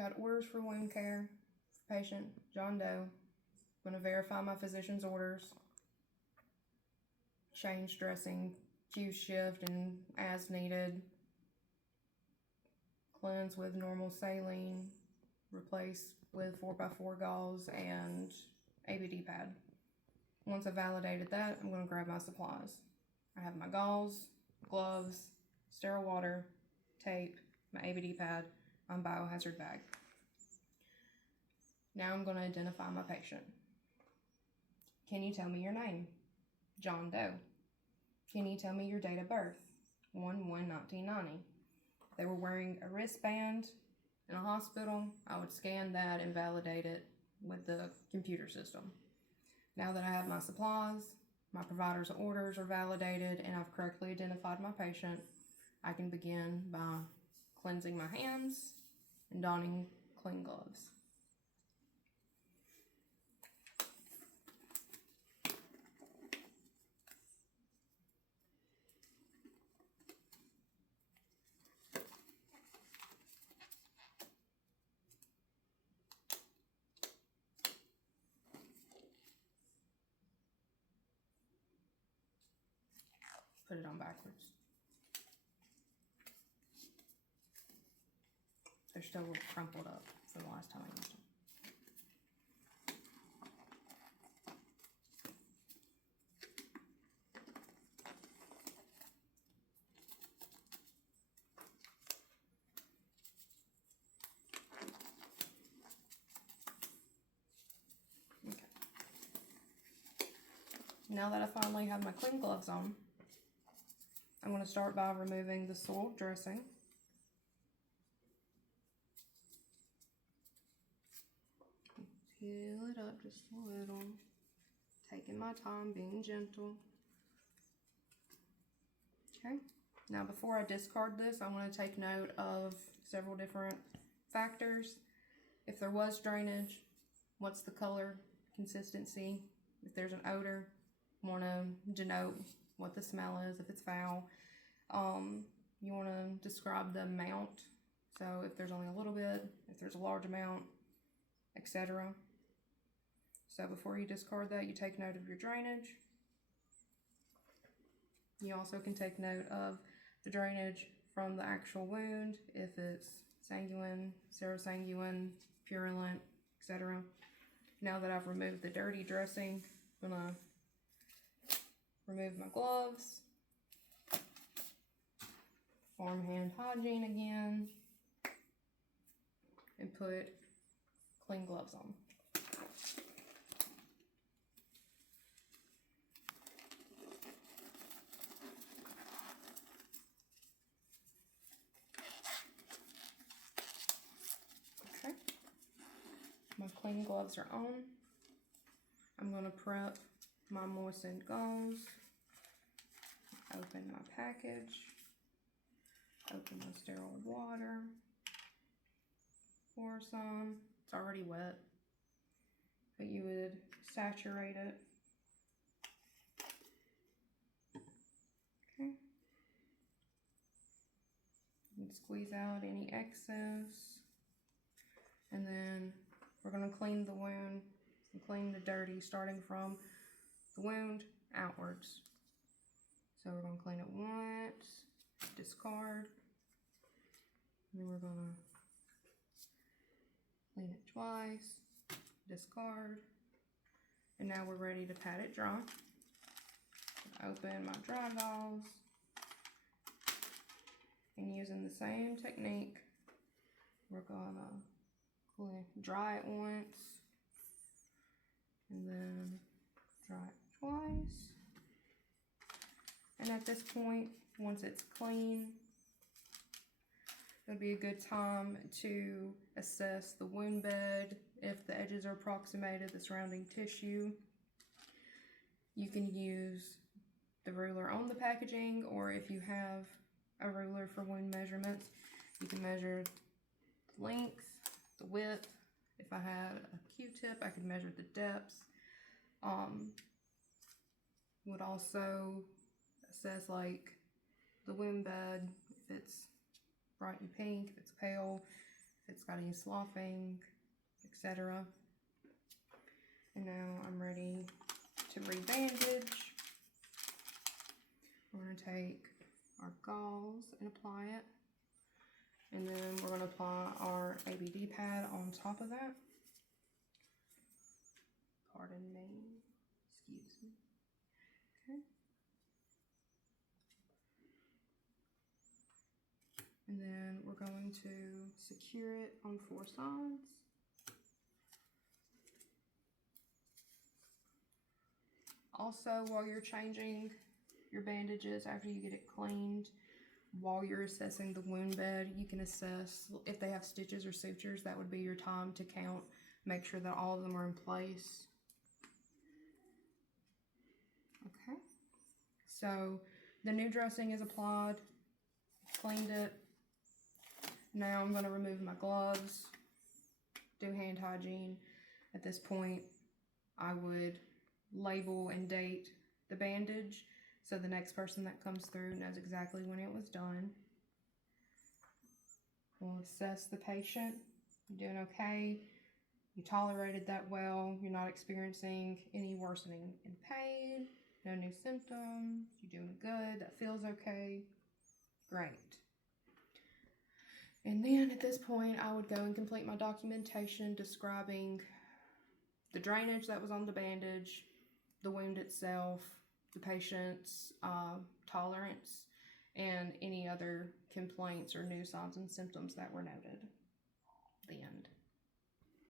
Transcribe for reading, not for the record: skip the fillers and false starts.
Got orders for wound care for patient John Doe. I'm going to verify my physician's orders. Change dressing, Q shift and as needed. Cleanse with normal saline. Replace with 4x4 gauze and ABD pad. Once I've validated that, I'm going to grab my supplies. I have my gauze, gloves, sterile water, tape, my ABD pad, my biohazard bag. Now I'm going to identify my patient. Can you tell me your name? John Doe. Can you tell me your date of birth? 1/1/1990. If they were wearing a wristband in a hospital, I would scan that and validate it with the computer system. Now that I have my supplies, my provider's orders are validated, and I've correctly identified my patient, I can begin by cleansing my hands and donning clean gloves. Put it on backwards. They're still crumpled up from the last time I used them. Okay. Now that I finally have my clean gloves on, I'm going to start by removing the soiled dressing. Peel it up just a little. Taking my time, being gentle. Okay. Now before I discard this, I want to take note of several different factors. If there was drainage, what's the color, consistency? If there's an odor, want to denote what the smell is, if it's foul. You want to describe the amount, so if there's only a little bit, if there's a large amount, etc. So before you discard that, you take note of your drainage. You also can take note of the drainage from the actual wound, if it's sanguine, serosanguine, purulent, etc. Now that I've removed the dirty dressing, I'm gonna remove my gloves, perform hand hygiene again, and put clean gloves on. Okay, my clean gloves are on. I'm going to prep my moistened gauze. Open my package, open the sterile water, pour some. It's already wet, but you would saturate it. Okay. And squeeze out any excess. And then we're going to clean the wound and clean the dirty, starting from the wound outwards. So we're going to clean it once, discard, and then we're going to clean it twice, discard, and now we're ready to pat it dry. Open my dry gauze, and using the same technique, we're going to dry it once, and then dry it twice. And at this point, once it's clean, it'll be a good time to assess the wound bed, if the edges are approximated, the surrounding tissue. You can use the ruler on the packaging, or if you have a ruler for wound measurements, you can measure the length, the width. If I had a Q-tip, I could measure the depths. Would also assess like the wound bed, if it's bright and pink, if it's pale, if it's got any sloughing, etc. And now I'm ready to rebandage. We're going to take our gauze and apply it. And then we're going to apply our ABD pad on top of that. Pardon me. Excuse me. Okay. And then we're going to secure it on 4 sides. Also, while you're changing your bandages after you get it cleaned, while you're assessing the wound bed, you can assess if they have stitches or sutures. That would be your time to count, make sure that all of them are in place. Okay, so the new dressing is applied, cleaned it. Now I'm going to remove my gloves, do hand hygiene. At this point, I would label and date the bandage so the next person that comes through knows exactly when it was done. We'll assess the patient. You're doing okay. You tolerated that well. You're not experiencing any worsening in pain. No new symptoms. You're doing good. That feels okay. Great. And then at this point, I would go and complete my documentation describing the drainage that was on the bandage, the wound itself, the patient's tolerance, and any other complaints or new signs and symptoms that were noted. The end.